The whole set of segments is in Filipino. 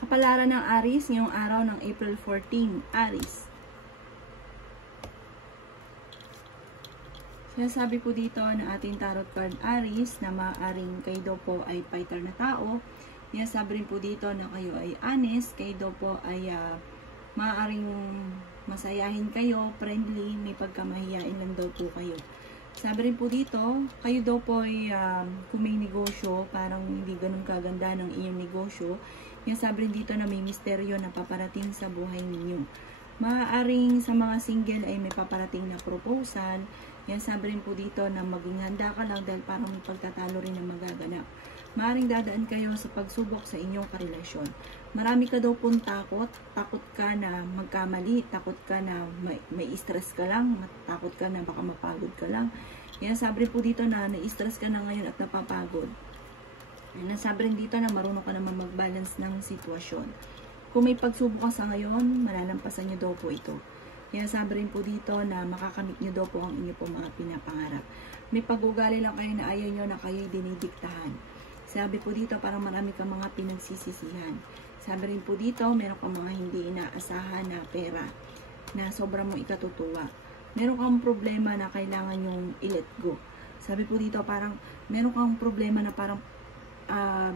Kapalaran ng Aries ngayong araw ng April 14. Aries. Sinasabi po dito na ating tarot card Aries na maaaring kayo daw po ay fighter na tao. Sinasabi rin po dito na kayo ay honest, kayo daw po ay maaaring masayahin kayo, friendly, may pagkamahiyain lang daw po kayo. Sabi rin po dito, kayo daw po ay kung may negosyo, parang hindi ganun kaganda ng iyong negosyo. Sabi rin dito na may misteryo na paparating sa buhay ninyo. Maaaring sa mga single ay may paparating na proposal. Sabi rin po dito na maging handa ka lang dahil parang may pagtatalo rin na magaganap. Maaaring dadaan kayo sa pagsubok sa inyong karelasyon. Marami ka daw pong takot. Takot ka na magkamali. Takot ka na may stress ka lang. Takot ka na baka mapagod ka lang. Sabi rin po dito na na-stress ka na ngayon at napapagod. Sabi rin dito na marunong ka naman mag-balance ng sitwasyon. Kung may pagsubok ka sa ngayon, malalampasan nyo daw po ito. Sabi rin po dito na makakamit nyo daw po ang inyo po mga pinapangarap. May pag-ugali lang kayo na ayaw nyo na kayo dinidiktahan. Sabi po dito parang marami kang mga pinagsisisihan. Sabi rin po dito meron kang mga hindi inaasahan na pera na sobrang mong ikatutuwa. Meron kang problema na kailangan nyong i-let go. Sabi po dito parang meron kang problema na parang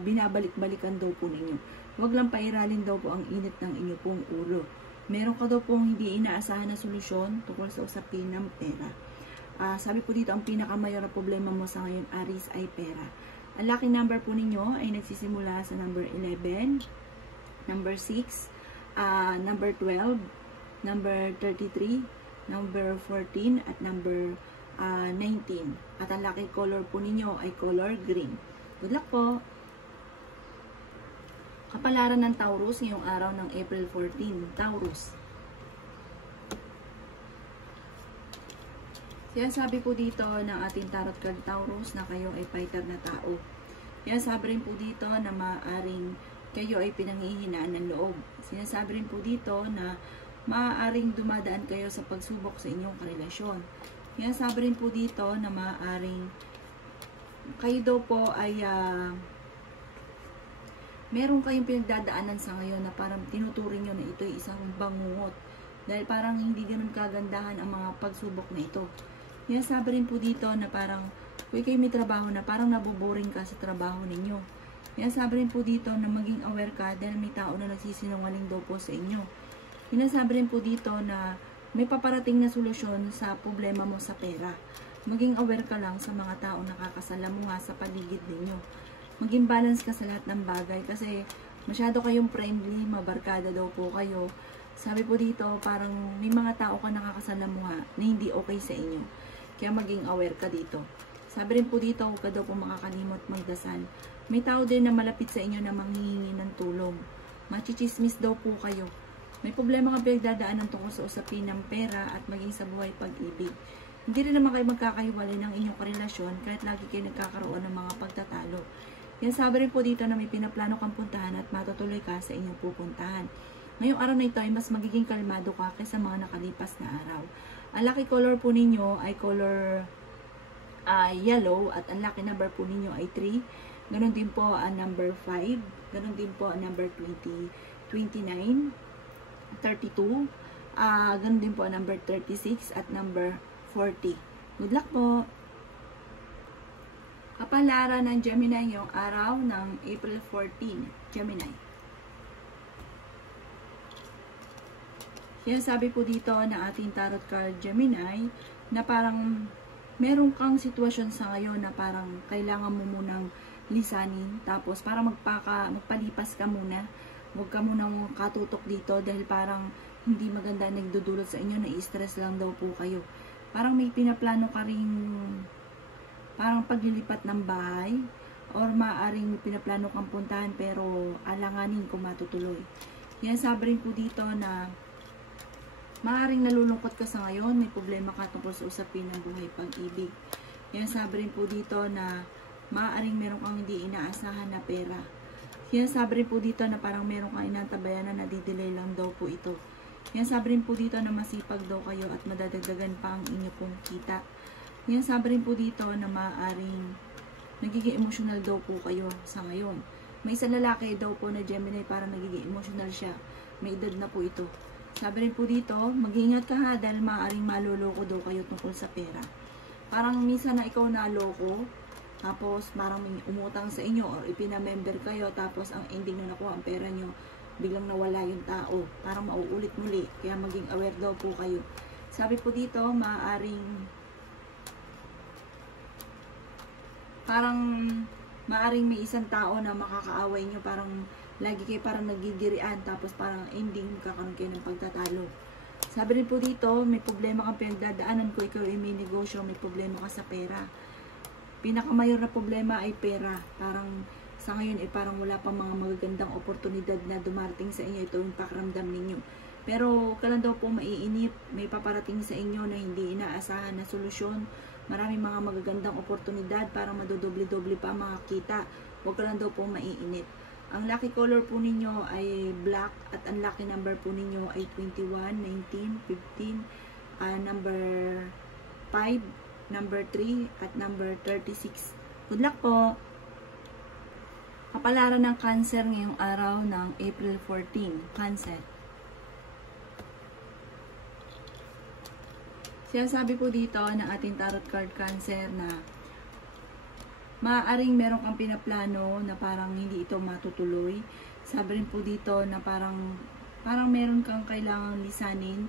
binabalik-balikan daw po ninyo. Huwag lang pairalin daw po ang init ng inyo pong ulo. Meron ka daw pong hindi inaasahan na solusyon tungkol sa usapin ng pera. Sabi po dito, ang pinakamayor na problema mo sa ngayon, Aries, ay pera. Ang lucky number po ninyo ay nagsisimula sa number 11, number 6, number 12, number 33, number 14, at number 19. At ang lucky color po ninyo ay color green. Good luck po! Kapalaran ng Taurus ngayong araw ng April 14. Taurus. Sabi po dito ng ating tarot card Taurus na kayo ay fighter na tao. Sabi rin po dito na maaaring kayo ay pinanghihinaan ng loob. Sinasabi rin po dito na maaaring dumadaan kayo sa pagsubok sa inyong karelasyon. Sabi rin po dito na maaaring kayo daw po ay meron kayong pinagdadaanan sa ngayon na parang tinuturing nyo na ito ay isang bangungot. Dahil parang hindi ganun kagandahan ang mga pagsubok na ito. Sabi rin po dito na parang kung kayo may trabaho na parang naboboring ka sa trabaho ninyo. Sabi rin po dito na maging aware ka dahil may tao na nagsisinungaling daw po sa inyo. Sabi rin po dito na may paparating na solusyon sa problema mo sa pera. Maging aware ka lang sa mga tao na nakakasalamuha sa paligid ninyo. Maging balance ka sa lahat ng bagay kasi masyado kayong friendly, mabarkada daw po kayo. Sabi po dito, parang may mga tao ka nakakasalamuha na hindi okay sa inyo. Kaya maging aware ka dito. Sabi rin po dito, huwag ka daw po makakalimot magdasal. May tao din na malapit sa inyo na manghihingi ng tulong. Machichismis daw po kayo. May problema ka pinagdadaanan tungkol sa usapin ng pera at maging sa buhay pag-ibig. Hindi rin naman kayo magkakaiwalay ng inyong karelasyon kahit lagi kayo nagkakaroon ng mga pagtatalo. Sabi rin po dito na may pinaplano kang puntahan at matutuloy ka sa inyong pupuntahan. Ngayong araw na ito ay mas magiging kalmado ka kaysa mga nakalipas na araw. Ang lucky color po ninyo ay color yellow at ang lucky number po ninyo ay 3. Ganon din po ang number 5. Ganon din po ang number 20, 29, 32. Ganon din po ang number 36 at number 40. Good luck po! Kapalaran ng Gemini ngayong araw ng April 14. Gemini. Sabi po dito na ating tarot card Gemini na parang meron kang sitwasyon sa ngayon na parang kailangan mo munang lisanin. Tapos parang magpalipas ka muna. Huwag ka munang katutok dito dahil parang hindi maganda nagdudulot sa inyo. Na-stress lang daw po kayo. Parang may pinaplano ka ring parang paglilipat ng bahay or maaaring pinaplano kang puntahan pero alanganin kung matutuloy. Sabi rin po dito na maaaring nalulungkot ka sa ngayon, may problema ka tungkol sa usapin ng buhay pag-ibig. Sabi rin po dito na maaaring meron kang hindi inaasahan na pera. Sabi rin po dito na parang meron kang inantabayan na nadidelay lang daw po ito. Sabi rin po dito na masipag daw kayo at madadagdagan pa ang inyo pong kita. Sabi rin po dito na maaaring nagiging emotional daw po kayo sa ngayon. May isang lalaki daw po na Gemini, parang nagiging emotional siya. May edad na po ito. Sabi rin po dito, mag-ingat ka ha dahil maaaring maluloko daw kayo tungkol sa pera. Parang minsan na ikaw naloko, tapos parang may umutang sa inyo or ipinamember kayo, tapos ang ending na nakuha ang pera nyo, biglang nawala yung tao. Parang mauulit muli. Kaya maging aware daw po kayo. Sabi po dito, maaring may isang tao na makakaaway nyo, parang lagi kayo parang nagigirian, tapos parang ending kakaroon kayo ng pagtatalo. Sabi rin po dito, may problema kang pinagdadaanan ko, ikaw ay may negosyo, may problema ka sa pera. Pinakamayor na problema ay pera. Parang sa ngayon ay parang wala pang mga magagandang oportunidad na dumarating sa inyo, ito yung pakiramdam ninyo. Pero kailan daw po maiinip, may paparating sa inyo na hindi inaasahan na solusyon. Maraming mga magagandang oportunidad para madodoble-doble pa mga kita. Huwag ka lang daw po maiinip. Ang lucky color po ninyo ay black at ang lucky number po ninyo ay 21, 19, 15, number 5, number 3 at number 36. Good luck po! Kapalaran ng Cancer ngayong araw ng April 14. Cancer. Sinasabi po dito ng ating tarot card Cancer na maaaring meron kang pinaplano na parang hindi ito matutuloy. Sabi rin po dito na parang meron kang kailangang lisanin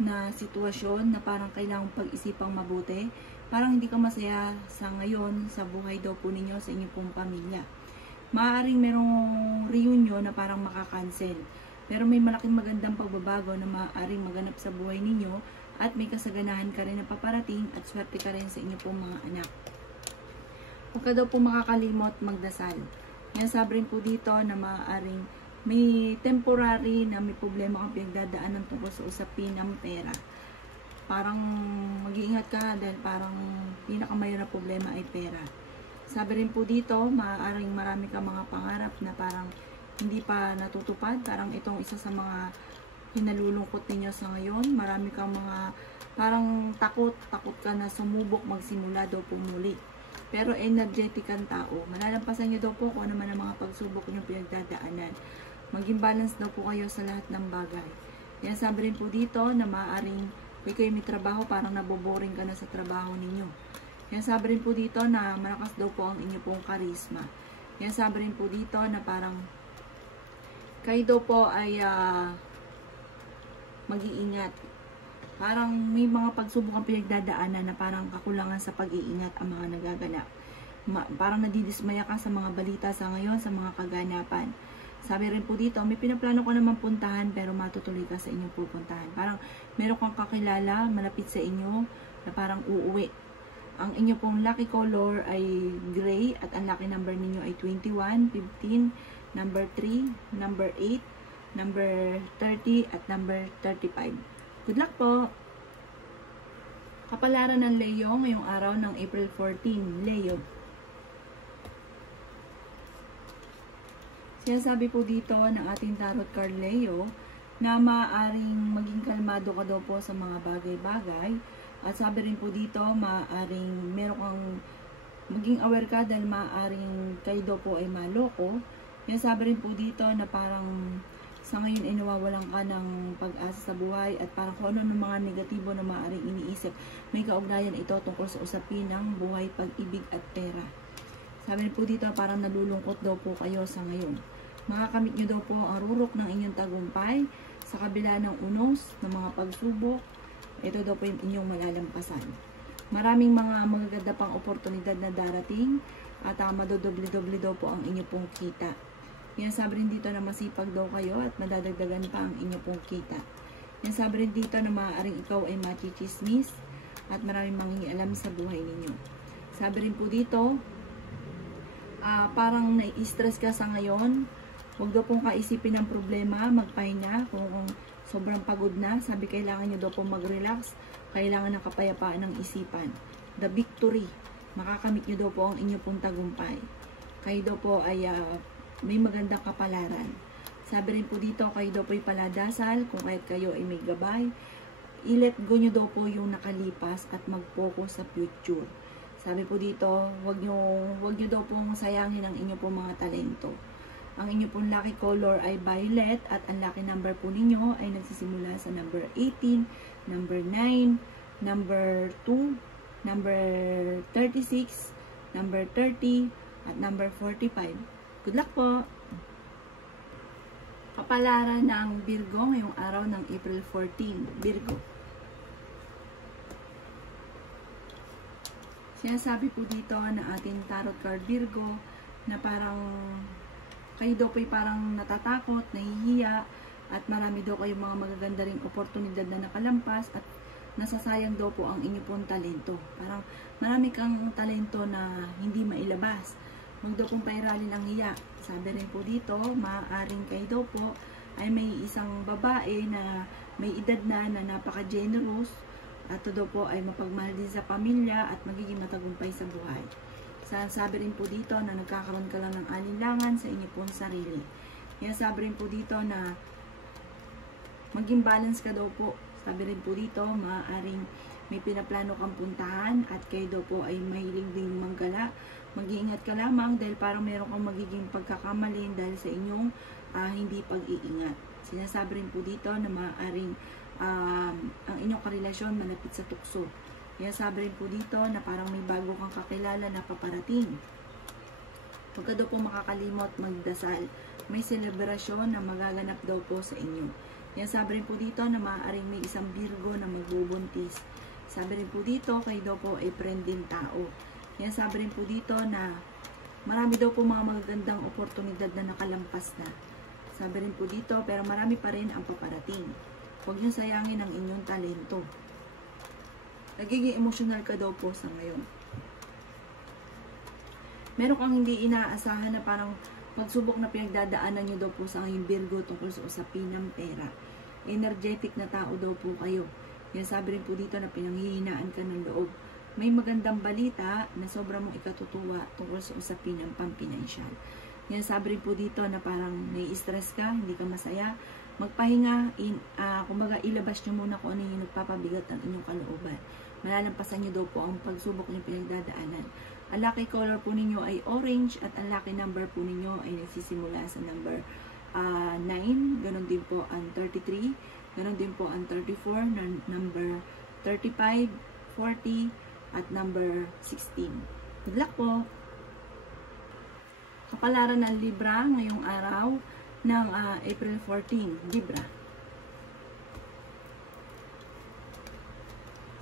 na sitwasyon na parang kailangang pag-isipang mabuti. Parang hindi ka masaya sa ngayon sa buhay daw po ninyo sa inyong pong pamilya. Maaaring merong reunion na parang makakancel. Pero may malaking magandang pagbabago na maaaring maganap sa buhay ninyo at may kasaganahan ka rin na paparating at swerte ka rin sa inyo pong mga anak. Huwag ka daw po makakalimot magdasal. Yan, sabi rin po dito na maaaring may temporary na may problema kang pinagdadaanan tungkol sa usapin ng pera. Parang mag-iingat ka dahil parang pinakamayon na problema ay pera. Sabi rin po dito, maaaring marami kang mga pangarap na parang hindi pa natutupad. Parang itong isa sa mga hinalulungkot ninyo sa ngayon. Marami kang mga parang takot ka na sumubok magsimula daw po muli. Pero energetic ang tao. Malalampasan nyo daw po kung ano man ang mga pagsubok nyo pinagdadaanan. Maging balance daw po kayo sa lahat ng bagay. Yan, sabi rin po dito na maaaring kayo may trabaho, parang naboboring ka na sa trabaho ninyo. Yan, sabi rin po dito na malakas daw po ang inyo pong karisma. Yan, sabi rin po dito na parang kayo daw po ay mag-iingat. Parang may mga pagsubok ang pinagdadaanan na parang kakulangan sa pag-iingat ang mga nagaganap. Parang nadidismaya ka sa mga balita sa ngayon, sa mga kaganapan. Sabi rin po dito, may pinaplano ko naman puntahan pero matutuloy ka sa inyong pupuntahan. Parang meron kang kakilala malapit sa inyo na parang uuwi. Ang inyo pong lucky color ay gray at ang lucky number ninyo ay 21, 15, number 3, number 8, number 30 at number 35. Good luck po! Kapalaran ng Leo ngayong araw ng April 14. Leo. Sinasabi po dito ng ating tarot card Leo na maaaring maging kalmado ka daw po sa mga bagay-bagay. At sabi rin po dito, maaaring meron kang maging aware ka dahil maaaring kayo daw po ay maloko. Yan, sabi rin po dito na parang sa ngayon ay nawawalan ka ng pag-asa sa buhay at parang kung ano ng mga negatibo na maaaring iniisip. May kaugnayan ito tungkol sa usapin ng buhay, pag-ibig at pera. Sabi po dito parang nalulungkot daw po kayo sa ngayon. Makakamit nyo daw po ang rurok ng inyong tagumpay sa kabila ng unos, ng mga pagsubok. Ito daw po yung inyong malalampasan. Maraming mga magaganda pang oportunidad na darating at madodoble-doble daw po ang inyong pong kita. Yan, sabi rin dito na masipag daw kayo at madadagdagan pa ang inyong pong kita. Yan, sabi rin dito na maaaring ikaw ay machichismis at maraming mangingialam sa buhay ninyo. Sabi rin po dito, parang nai-stress ka sa ngayon. Huwag daw pong kaisipin ng problema, magpahinga. Kung sobrang pagod na, sabi kailangan nyo daw pong mag-relax. Kailangan ng kapayapaan ng isipan. The victory. Makakamit nyo daw po ang inyong pong tagumpay. Kayo daw po ay may magandang kapalaran. Sabi rin po dito, kayo daw po ay paladasal, kung kahit kayo ay may gabay, i-let go nyo daw po yung nakalipas at mag-focus sa future. Sabi po dito, wag nyo daw pong sayangin ang inyo pong mga talento. Ang inyo pong lucky color ay violet at ang lucky number po ninyo ay nagsisimula sa number 18, number 9, number 2, number 36, number 30, at number 45. Good luck po! Kapalaran ng Virgo ngayong araw ng April 14. Virgo. Sinasabi po dito na ating tarot card Virgo na parang kayo daw po'y parang natatakot, nahihiya, at marami daw kayong mga magaganda ring oportunidad na nakalampas at nasasayang daw po ang inyo pong talento. Parang marami kang talento na hindi mailabas. Huwag daw pong pairalin ang hiya. Sabi rin po dito, maaaring kayo daw po ay may isang babae na may edad na napaka-generous at daw po ay mapagmahal din sa pamilya at magiging matagumpay sa buhay. Sabi rin po dito na nagkakaroon ka lang ng alinlangan sa inyo pong sarili. Kaya sabi rin po dito na maging balance ka daw po. Sabi rin po dito, maaaring may pinaplano kang puntahan at kayo daw po ay mahilig din manggala. Mag-iingat ka lamang dahil parang meron kang magiging pagkakamali dahil sa inyong hindi pag-iingat. Sinasabi rin po dito na maaaring ang inyong karelasyon malapit sa tukso. Kaya sabi rin po dito na parang may bago kang kakilala na paparating. Huwag ka daw po makakalimot magdasal. May selebrasyon na magaganap daw po sa inyo. Kaya sabi rin po dito na maaaring may isang Virgo na magbubuntis. Sabi rin po dito, kayo daw po ay friend din tao. Kaya sabi rin po dito na marami daw po mga magagandang oportunidad na nakalampas na. Sabi rin po dito, pero marami pa rin ang paparating. Huwag niyong sayangin ang inyong talento. Nagiging emosyonal ka daw po sa ngayon. Meron kang hindi inaasahan na parang pagsubok na pinagdadaanan nyo daw po sa ngayong Virgo tungkol sa usapin ng pera. Energetic na tao daw po kayo. Yan sabi rin po dito na pinanghihinaan ka ng loob. May magandang balita na sobrang mong ikatutuwa tungkol sa usapin ng pampinansyal. Yan sabi rin po dito na parang nai-stress ka, hindi ka masaya. Magpahinga, kumbaga ilabas nyo muna kung ano yung nagpapabigat ng inyong kalooban. Malalampasan nyo daw po ang pagsubok ng pinagdadaanan. Ang lucky color po ninyo ay orange at ang lucky number po ninyo ay nagsisimula sa number 9, ganon din po ang 33, ganon din po ang 34, number 35, 40, at number 16. Good luck po! Kapalaran ng Libra ngayong araw ng April 14, Libra.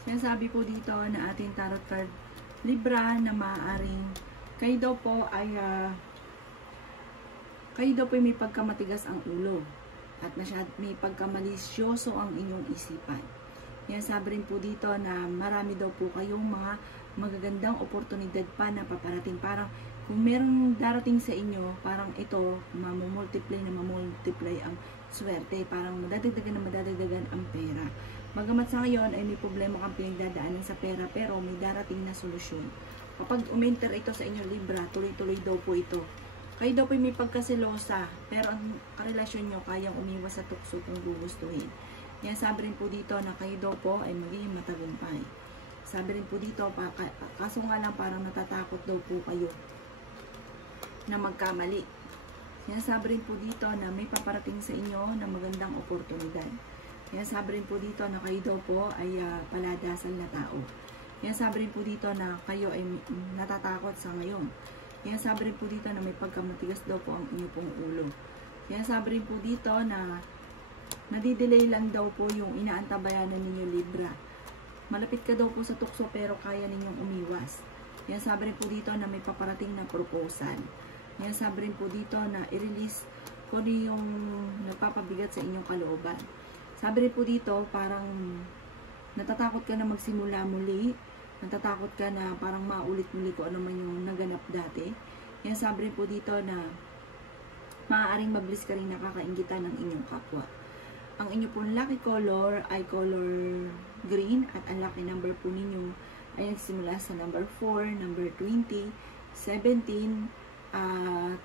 Sinasabi po dito na ating tarot card Libra na maaaring kayo daw po ay may pagkamatigas ang ulo at may pagkamalisyoso ang inyong isipan. Yan sabi rin po dito na marami daw po kayong mga magagandang oportunidad pa na paparating. Parang kung merong darating sa inyo, parang ito mamumultiply ang swerte. Parang madadagdagan ang pera. Magamat sa ngayon ay may problema kang pinagdadaanan sa pera pero may darating na solusyon. Kapag umenter ito sa inyo Libra, tuloy-tuloy daw po ito. Kayo daw po may pagkaselosa pero ang karelasyon nyo kayang umiwas sa tukso kung gugustuhin. Yan sabi rin po dito na kayo daw po ay magiging matagumpay. Sabi rin po dito, kaso nga lang parang natatakot daw po kayo na magkamali. Yan sabi rin po dito na may paparating sa inyo na magandang oportunidad. Yan sabi rin po dito na kayo daw po ay paladasal na tao. Yan sabi rin po dito na kayo ay natatakot sa ngayon. Yan sabi rin po dito na may pagkamatigas daw po ang inyo pong ulo. Yan sabi rin po dito na nadidelay lang daw po yung inaantabayanan ninyo Libra. Malapit ka daw po sa tukso pero kaya ninyong umiwas. Yan sabi rin po dito na may paparating na proposal. Yan sabi rin po dito na i-release kung yung nagpapabigat sa inyong kalooban. Sabi rin po dito, parang natatakot ka na magsimula muli. Natatakot ka na parang maulit-muli kung ano man yung naganap dati. Yan sabi rin po dito na maaaring mabilis ka rin nakakainggitan ng inyong kapwa. Ang inyo pong lucky color ay color green at ang lucky number po ninyo ay nagsimula sa number 4, number 20, 17, 30,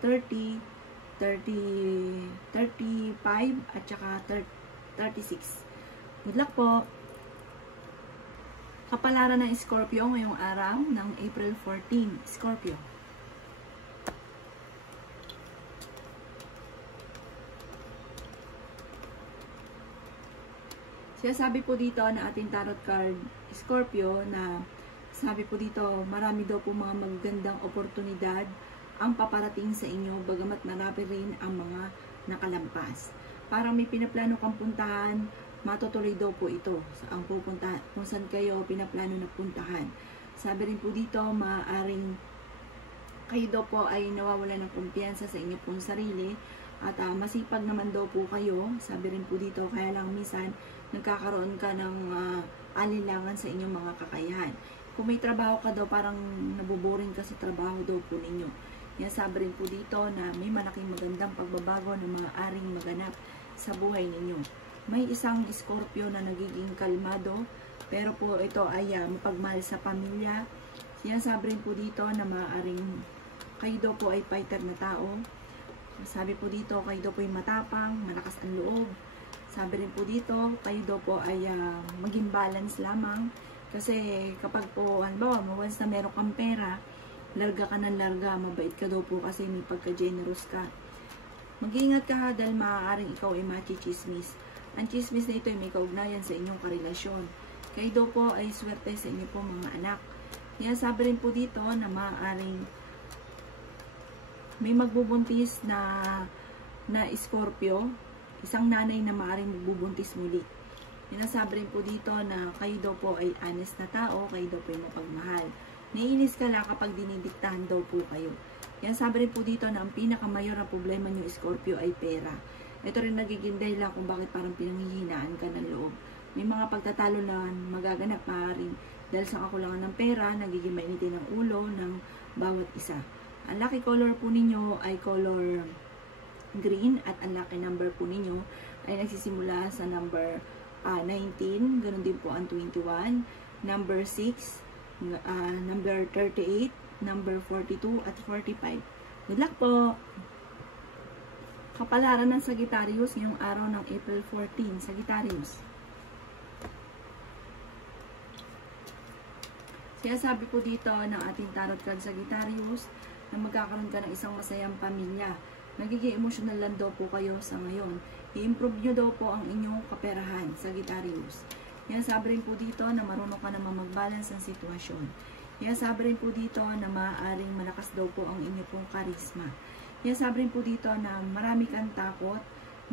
35 at saka 36. Good luck po! Kapalaran ng Scorpio ngayong araw ng April 14. Scorpio. Sabi po dito na ating tarot card, Scorpio, na sabi po dito, marami daw po mga magagandang oportunidad ang paparating sa inyo, bagamat marami rin ang mga nakalampas. Parang may pinaplano kang puntahan, matutuloy daw po ito ang pupuntahan, kung saan kayo pinaplano na puntahan. Sabi rin po dito, maaaring kayo daw po ay nawawala ng kumpiyansa sa inyo pong sarili, at masipag naman daw po kayo. Sabi rin po dito, kaya lang minsan nagkakaroon ka ng alinlangan sa inyong mga kakayahan. Kung may trabaho ka daw, parang naboboring ka sa trabaho daw po ninyo. Yan, sabi rin po dito na may malaking magandang pagbabago na maaaring maganap sa buhay ninyo. May isang Scorpio na nagiging kalmado, pero po ito ay mapagmahal sa pamilya. Yan, sabi rin po dito na maaaring kayo daw po ay fighter na tao. Sabi po dito, kayo daw po ay matapang, malakas ang loob. Sabi rin po dito, kayo daw po ay maging balance lamang. Kasi kapag po, halimbawa, once na meron kang pera, larga ka ng larga, mabait ka daw po kasi may pagka-generous ka. Mag-iingat ka ha, dahil maaaring ikaw ay machichismis. Ang chismis na ito ay may kaugnayan sa inyong karelasyon. Kayo daw po ay swerte sa inyo po mga anak. Yan, sabi rin po dito na maaaring may magbubuntis na Scorpio, isang nanay na maaaring magbubuntis muli. Sinasabi rin po dito na kayo daw po ay honest na tao, kayo daw po ay mapagmahal. Naiinis ka lang kapag dinidiktahan daw po kayo. Yan, sabi rin po dito na ang pinakamayor na problema niyo Scorpio ay pera. Ito rin nagiging dahilan kung bakit parang pinanghihinaan ka ng loob. May mga pagtatalo na magaganap maaaring dahil sa kakulangan ng pera, nagiging mainitin ang ulo ng bawat isa. Ang lucky color po ninyo ay color green, at ang lucky number po ninyo ay nagsisimula sa number 19, ganun din po ang 21, number 6, number 38, number 42, at 45. Good luck po! Kapalaran ng Sagittarius ngayong araw ng April 14, Sagittarius. Sabi po dito ng ating tarot card Sagittarius na magkakaroon ka ng isang masayang pamilya. Nagiging emotional lang daw po kayo sa ngayon. I-improve nyo daw po ang inyong kaperahan, Sagittarius. Yan, sabi rin po dito na marunong ka naman mag-balance ang sitwasyon. Yan, sabi rin po dito na maaaring malakas daw po ang inyong pong karisma. Yan, sabi rin po dito na marami kang takot,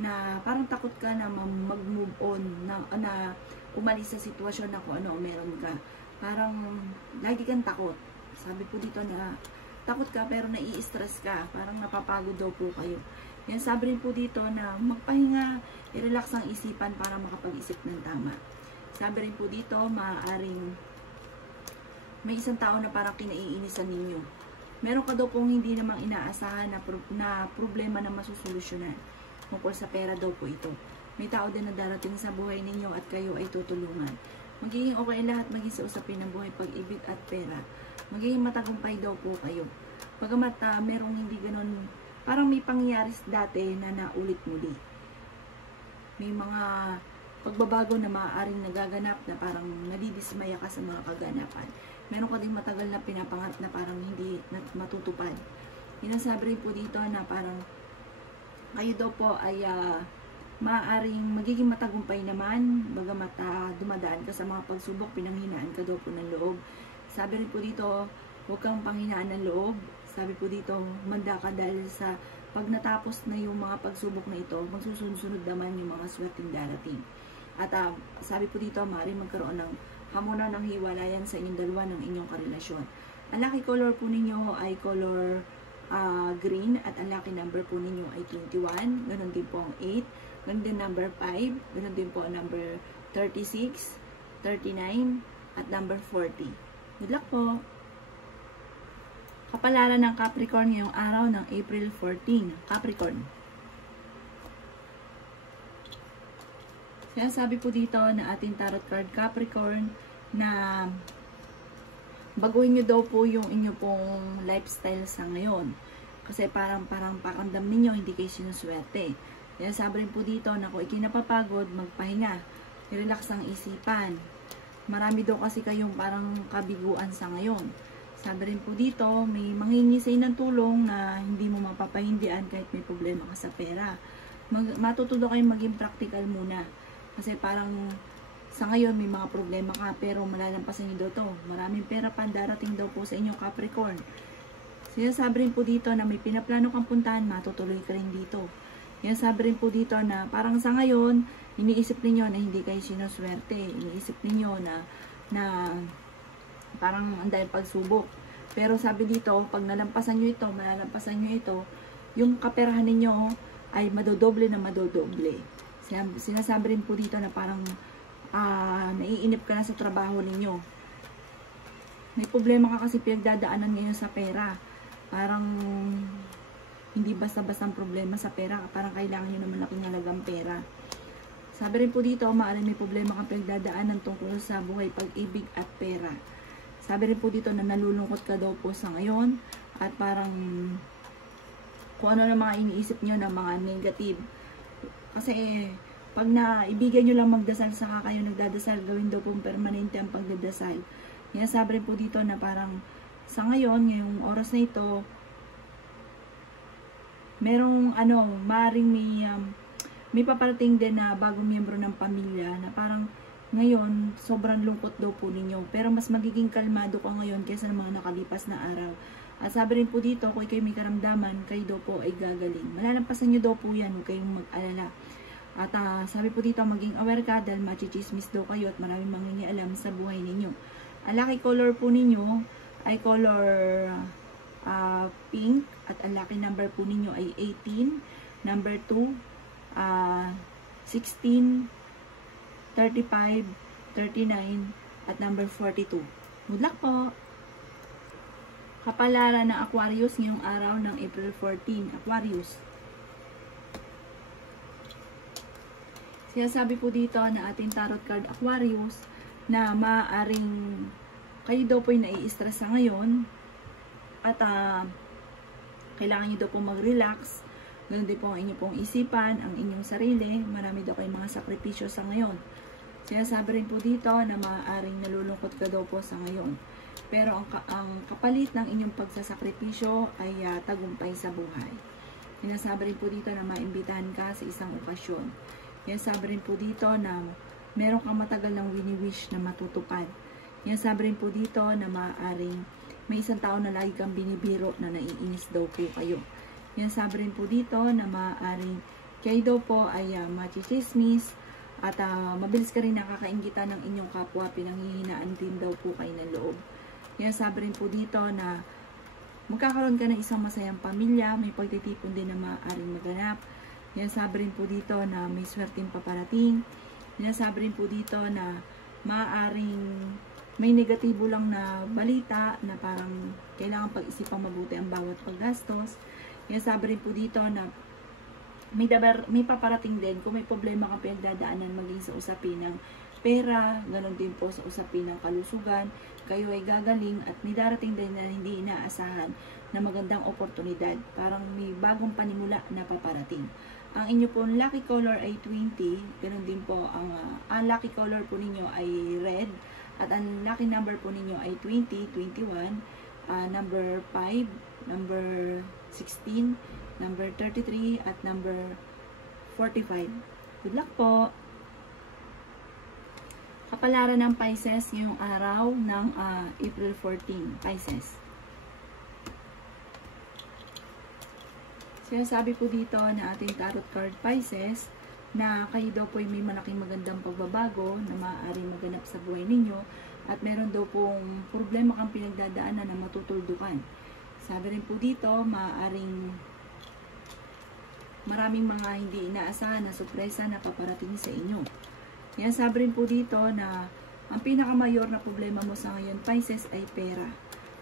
na parang takot ka na mag-move on, na umalis sa sitwasyon na kung ano meron ka. Parang lagi kang takot. Sabi po dito na takot ka pero nai-stress ka. Parang napapagod daw po kayo. Yan, sabi rin po dito na magpahinga, i-relax ang isipan para makapag-isip ng tama. Sabi rin po dito, maaaring may isang tao na parang kinaiinisan ninyo. Meron ka daw pong hindi namang inaasahan na problema na masusolusyonan. Tungkol sa pera daw po ito. May tao din na darating sa buhay ninyo at kayo ay tutulungan. Magiging okay lahat, maging sa usapin ng buhay, pag-ibig at pera. Magiging matagumpay daw po kayo. Bagamat merong hindi ganun, parang may pangyayari dati na naulit muli. May mga pagbabago na maaaring nagaganap na parang nadidismaya ka sa mga kaganapan. Meron ka ding matagal na pinapangarap na parang hindi matutupad. Inasabi rin po dito na parang kayo daw po ay maaaring magiging matagumpay naman, bagamat dumadaan ka sa mga pagsubok, pinanghinaan ka daw po ng loob. Sabi rin po dito, huwag kang panghinaan ng loob. Sabi po dito, manda ka dahil sa pag natapos na yung mga pagsubok na ito, magsusunod naman yung mga swerteng darating. At sabi po dito, maaaring magkaroon ng hamunan ng hiwalayan sa inyong dalawa ng inyong karelasyon. Ang lucky color po ninyo ay color green, at ang lucky number po ninyo ay 21, ganun din po ang 8, ganun din number 5, ganun din po ang number 36, 39, at number 40. Good luck po! Kapalaran ng Capricorn ngayong araw ng April 14. Capricorn. Kaya sabi po dito na ating tarot card Capricorn na baguhin nyo daw po yung inyo pong lifestyle sa ngayon. Kasi parang pakiramdam ninyo hindi kayo sinuswerte. Kaya sabi rin po dito na kung ikinapapagod, magpahinga. I-relax ang isipan. Marami daw kasi kayong parang kabiguan sa ngayon. Sabi rin po dito, may mangingisay ng tulong na hindi mo mapapahindian kahit may problema ka sa pera. Matututo kayong maging practical muna. Kasi parang sa ngayon may mga problema ka pero malalampasan nyo daw to. Maraming pera pa darating daw po sa inyo, Capricorn. Sinasabi rin po dito na may pinaplano kang puntahan, matutuloy ka rin dito. Sinasabi rin po dito na parang sa ngayon, iniisip ninyo na hindi kayo sinuswerte. Iniisip ninyo na parang dahil pagsubok. Pero sabi dito, pag nalampasan nyo ito, malalampasan nyo ito, yung kaperahan ninyo ay madodoble na madodoble. Sinasabi rin po dito na parang naiinip ka na sa trabaho ninyo. May problema ka kasi pinagdadaanan ngayon sa pera. Parang hindi basta-bastang problema sa pera. Parang kailangan nyo naman malaking halagang pera. Sabi rin po dito, maaaring may problema kang pinagdadaanan tungkol sa buhay, pag-ibig at pera. Sabi rin po dito na nalulungkot ka daw po sa ngayon at parang kung ano na mga iniisip nyo na mga negative. Kasi pag naibigay nyo lang magdasal, saka kayo nagdadasal, gawin daw pong permanente ang pagdadasal. Sabi rin po dito na parang sa ngayon, ngayong oras na ito, merong maaaring may paparating din na bagong miyembro ng pamilya na parang ngayon, sobrang lungkot daw po ninyo. Pero mas magiging kalmado ka ngayon kaysa ng mga nakalipas na araw. At sabi rin po dito, kung kayo may karamdaman, kayo daw po ay gagaling. Malalampasan nyo daw po yan, huwag kayong mag-alala. At sabi po dito, maging aware ka dahil machichismis daw kayo at maraming mangingialam sa buhay ninyo. Ang lucky color po ninyo ay color pink at ang lucky number po ninyo ay 18, number 2, 16, 35, 39, at number 42. Good luck po! Kapalaran ng Aquarius ngayong araw ng April 14. Aquarius. Sinasabi po dito na ating tarot card Aquarius na maaaring kayo daw po ay nai-stress sa ngayon at kailangan nyo daw po mag-relax. Ganun din po ang inyong pong isipan, ang inyong sarili. Marami daw kayong mga sakripisyo sa ngayon. Sinasabi rin po dito na maaaring nalulungkot ka daw po sa ngayon. Pero ang kapalit ng inyong pagsasakripisyo ay tagumpay sa buhay. Sinasabi rin po dito na maimbitahan ka sa isang okasyon. Sinasabi rin po dito na meron kang matagal ng wini-wish na matutupad. Sinasabi rin po dito na maaaring may isang tao na lagi kang binibiro na naiinis daw po kayo. Sinasabi rin po dito na maaaring kayo daw po ay machichismis at mabilis ka rin nakakaingitan ng inyong kapwa, pinanghihinaan din daw po kayo ng loob. Sinasabi rin po dito na magkakaroon ka ng isang masayang pamilya, may pagtitipon din na maaaring maganap. Sinasabi rin po dito na may swerteng paparating. Sinasabi rin po dito na maaaring may negatibo lang na balita na parang kailangan pag-isipang mabuti ang bawat paggastos. Sinasabi rin po dito na may paparating din kung may problema kang pinagdadaanan maging sa usapin ng pera, ganoon din po sa usapin ng kalusugan. Kayo ay gagaling at may darating din na hindi inaasahan na magandang oportunidad. Parang may bagong panimula na paparating. Ang inyo po lucky color ay 20, ganoon din po ang lucky color po ninyo ay red at ang lucky number po ninyo ay 20, 21, number 5, number 16, number 33, at number 45. Good luck po! Kapalaran ng Pisces ngayong araw ng April 14. Pisces. Sinasabi po dito na ating tarot card Pisces na kayo daw po ay may malaking magandang pagbabago na maaaring maganap sa buhay ninyo at meron daw pong problema kang pinagdadaanan na matutuldukan. Sabi rin po dito, maaaring maraming mga hindi inaasahan na sorpresa na paparating sa inyo. Sabi rin po dito na ang pinakamayor na problema mo sa ngayon, Pisces, ay pera.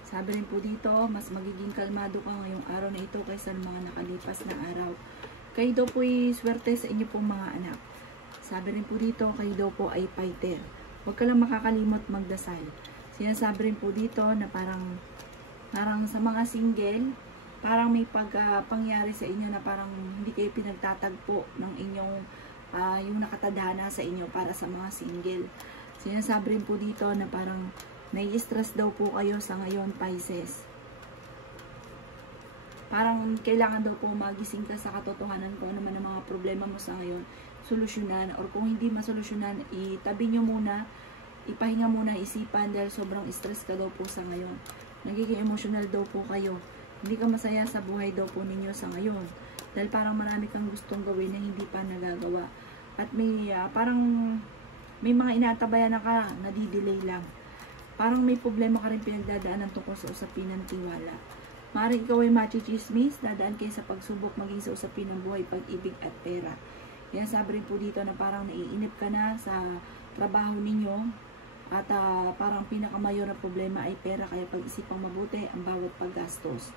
Sabi rin po dito, mas magiging kalmado ka ngayong araw na ito kaysa ng mga nakalipas na araw. Kayo daw po ay swerte sa inyo pong mga anak. Sabi rin po dito, kayo daw po ay fighter. Huwag ka lang makakalimot magdasal. Sinasabi rin po dito na parang sa mga single, parang may pagpangyari sa inyo na parang hindi kayo pinagtatagpo ng inyong yung nakatadhana sa inyo para sa mga single. Sinasabi rin po dito na parang nai-stress daw po kayo sa ngayon, Pisces. Parang kailangan daw po magising ka sa katotohanan kung ano man ang mga problema mo sa ngayon. solusyonan, or kung hindi masolusyonan, itabi nyo muna, ipahinga muna isipan dahil sobrang stress ka daw po sa ngayon. Nagiging emotional daw po kayo. Hindi ka masaya sa buhay daw po ninyo sa ngayon. Dahil parang marami kang gustong gawin na hindi pa nagagawa. At may parang may mga inatabayan na ka, nadidelay lang. Parang may problema ka rin pinagdadaanan tungkol sa usapin ng tiwala. Maaaring ikaw ay machichismis, dadaan kayo sa pagsubok maging sa usapin ng buhay, pag-ibig at pera. Yan sabi rin po dito na parang naiinip ka na sa trabaho ninyo at parang pinakamayor na problema ay pera, kaya pag-isipang mabuti ang bawat paggastos.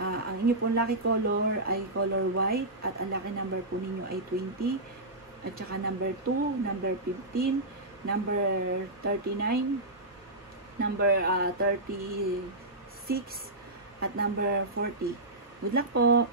Ang inyo pong lucky color ay color white at ang lucky number po ninyo ay 20 at saka number 2, number 15, number 39, number 36 at number 40. Good luck po!